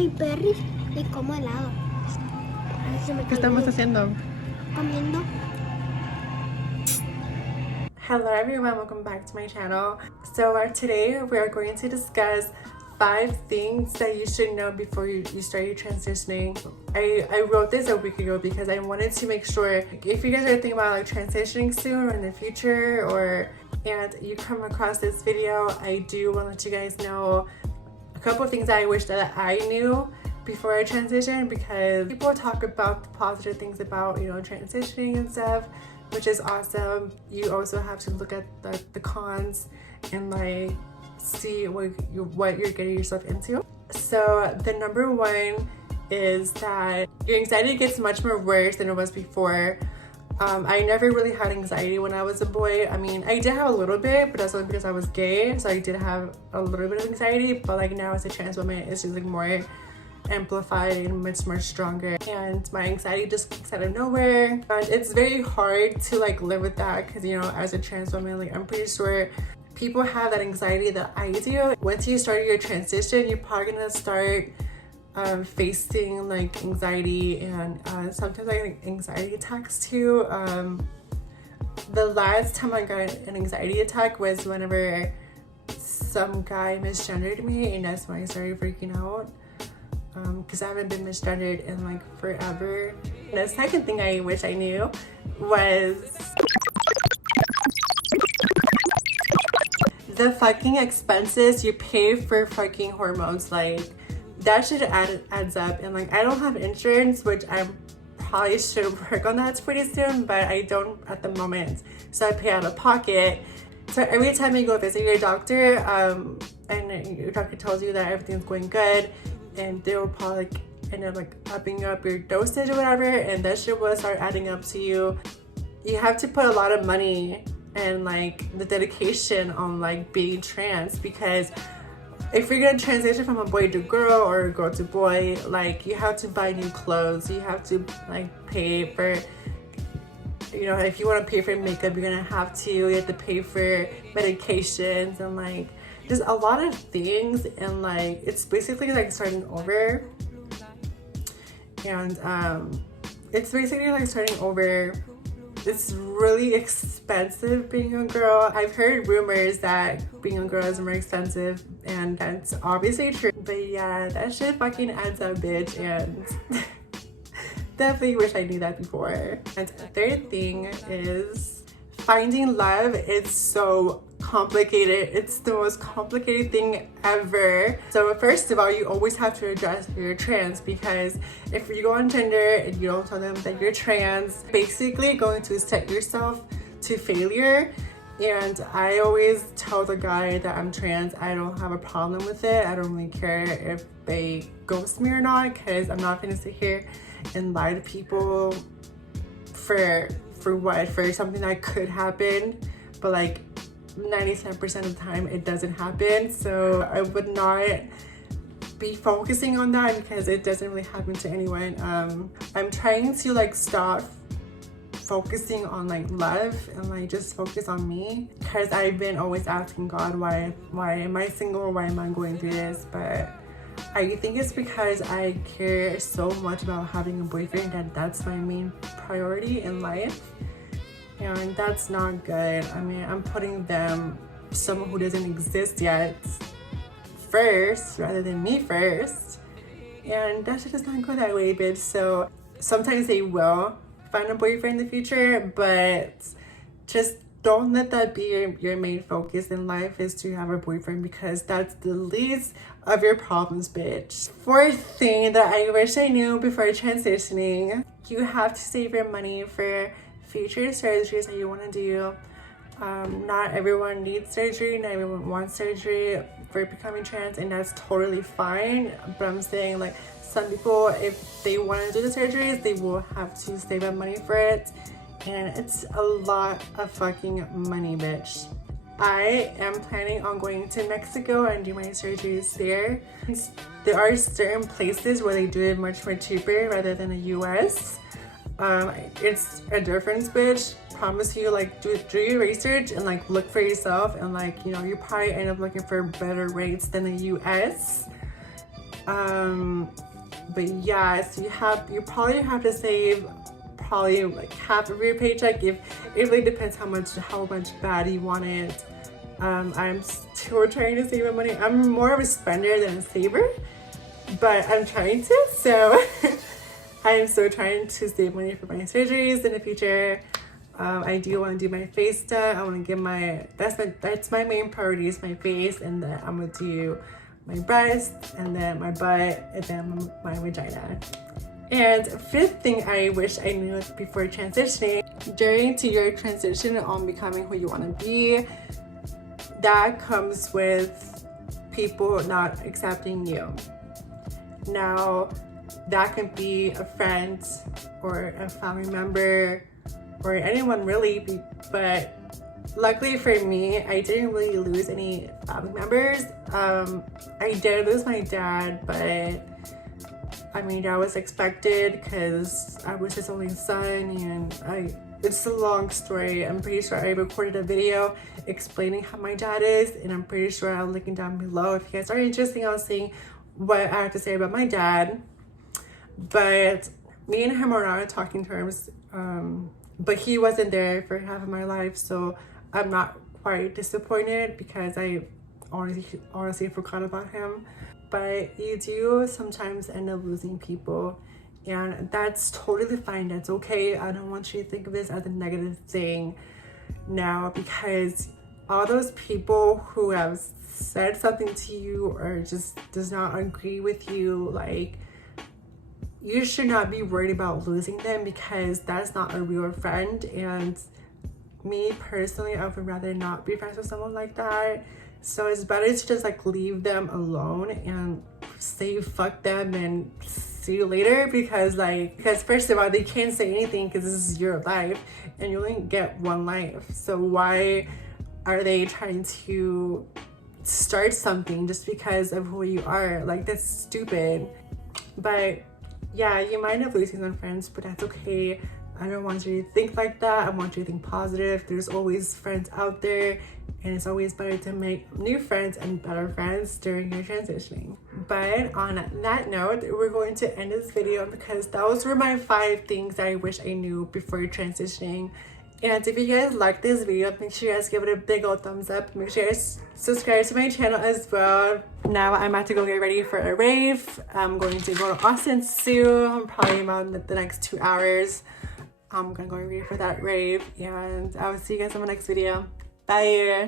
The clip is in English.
Hey, Perry, le como helado. Ay, se me ¿Qué cayó. estamos haciendo? Comiendo. Hello everyone, welcome back to my channel. So today we are going to discuss 5 things that you should know before you start your transitioning. I wrote this a week ago because I wanted to make sure if you guys are thinking about like transitioning soon or in the future, and you come across this video, I do want to let you guys know a couple of things that I wish that I knew before I transitioned, because people talk about the positive things about, you know, transitioning and stuff, which is awesome. You also have to look at the cons and like see what you're getting yourself into. So the number one is that your anxiety gets much more worse than it was before. I never really had anxiety when I was a boy. I mean, I did have a little bit, but that's only because I was gay, so I did have a little bit of anxiety. But like now as a trans woman, it's just like more amplified and much more stronger, and my anxiety just comes out of nowhere, and it's very hard to like live with that, because you know, as a trans woman, like I'm pretty sure people have that anxiety that I do. Once you start your transition, you're probably gonna start facing like anxiety and sometimes like anxiety attacks too. The last time I got an anxiety attack was whenever some guy misgendered me, and that's when I started freaking out, because I haven't been misgendered in like forever. The second thing I wish I knew was the fucking expenses you pay for fucking hormones. Like that shit adds up, and like I don't have insurance, which I probably should work on that pretty soon, but I don't at the moment, so I pay out of pocket. So every time you go visit your doctor, and your doctor tells you that everything's going good, and they'll probably like end up like upping up your dosage or whatever, and that shit will start adding up to you. You have to put a lot of money and like the dedication on like being trans, because if you're gonna transition from a boy to girl or a girl to boy, like you have to buy new clothes, you have to like pay for, you know, if you want to pay for makeup, you're gonna have to, you have to pay for medications and like there's a lot of things, and like it's basically like starting over, and it's basically like starting over. It's really expensive being a girl. I've heard rumors that being a girl is more expensive, and that's obviously true, but yeah, that shit fucking adds up, bitch, and definitely wish I knew that before. And the third thing is finding love. It's so complicated. It's the most complicated thing ever. So first of all, you always have to address you're trans, because if you go on Tinder and you don't tell them that you're trans, basically going to set yourself to failure. And I always tell the guy that I'm trans. I don't have a problem with it. I don't really care if they ghost me or not, because I'm not gonna sit here and lie to people for what? For something that could happen, but like 97% of the time it doesn't happen. So I would not be focusing on that, because it doesn't really happen to anyone. I'm trying to like stop focusing on like love and like just focus on me, because I've been always asking God, why am I single, why am I going through this? But I think it's because I care so much about having a boyfriend that that's my main priority in life, and that's not good. I mean, I'm putting someone who doesn't exist yet first rather than me first, and that shit does not go that way, bitch. So sometimes they will find a boyfriend in the future, but just don't let that be your main focus in life, is to have a boyfriend, because that's the least of your problems, bitch. Fourth thing that I wish I knew before transitioning: you have to save your money for future surgeries that you want to do. Not everyone needs surgery, not everyone wants surgery for becoming trans, and that's totally fine. But I'm saying, like, some people, if they want to do the surgeries, they will have to save up money for it, and it's a lot of fucking money, bitch. I am planning on going to Mexico and do my surgeries there. There are certain places where they do it much more cheaper rather than the US. It's a difference, bitch. Promise you, like, do your research and like look for yourself, and like, you know, you probably end up looking for better rates than the US. But yeah, so you probably have to save probably like half of your paycheck. If it really depends how much bad you want it. I'm still trying to save my money. I'm more of a spender than a saver, but I'm trying to. So I'm still trying to save money for my surgeries in the future. I do want to do my face stuff. I want to get that's my main priority is my face, and then I'm gonna do my breasts, and then my butt, and then my vagina. And fifth thing I wish I knew before transitioning, during to your transition on becoming who you want to be, that comes with people not accepting you. Now, that can be a friend or a family member or anyone really, but luckily for me, I didn't really lose any family members. I did lose my dad, but I mean, that was expected because I was his only son, and it's a long story. I'm pretty sure I recorded a video explaining how my dad is, and I'm pretty sure I'll link it down below if you guys are interested in seeing what I have to say about my dad. But me and him are not on talking terms, but he wasn't there for half of my life, so I'm not quite disappointed because I honestly forgot about him. But you do sometimes end up losing people, and that's totally fine. That's okay. I don't want you to think of this as a negative thing now, because all those people who have said something to you or just does not agree with you, like, you should not be worried about losing them, because that's not a real friend. And me personally, I would rather not be friends with someone like that. So it's better to just like leave them alone and say fuck them and see you later, because first of all, they can't say anything because this is your life and you only get one life. So why are they trying to start something just because of who you are? Like, that's stupid. But yeah, you might end up losing some friends, but that's okay. I don't want you to think like that. I want you to think positive. There's always friends out there, and it's always better to make new friends and better friends during your transitioning. But on that note, we're going to end this video because those were my 5 things that I wish I knew before transitioning. And if you guys like this video, make sure you guys give it a big old thumbs up. Make sure you guys subscribe to my channel as well. Now I'm about to go get ready for a rave. I'm going to go to Austin soon. I'm probably about the next 2 hours. I'm gonna go ready for that rave, and I will see you guys in my next video. Bye.